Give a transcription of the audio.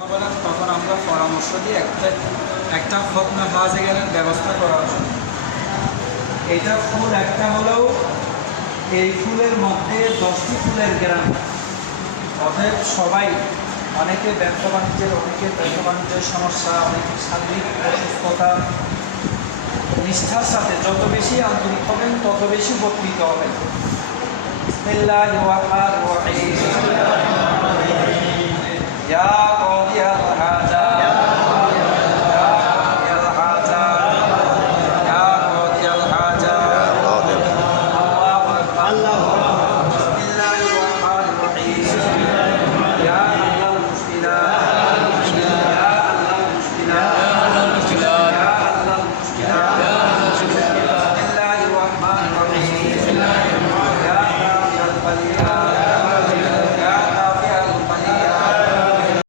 হবে তখন আমরা পরামর্শ দিই একটা একটা খতনা হাজে গেলেন ব্যবস্থা করা হবে এটা ফুল একটা হলেও এই ফুলের মধ্যে দশটি ফুলের গ্রাম। অতএব সবাই, অনেকে ব্যবসা বাণিজ্যের, অনেকে ব্যবসা বাণিজ্যের সমস্যা, অনেকে শারীরিক অসুস্থতা, নিষ্ঠার সাথে যত বেশি আন্তরিক হবেন, তত বেশি উপকৃত হবেন। বিসমিল্লাহির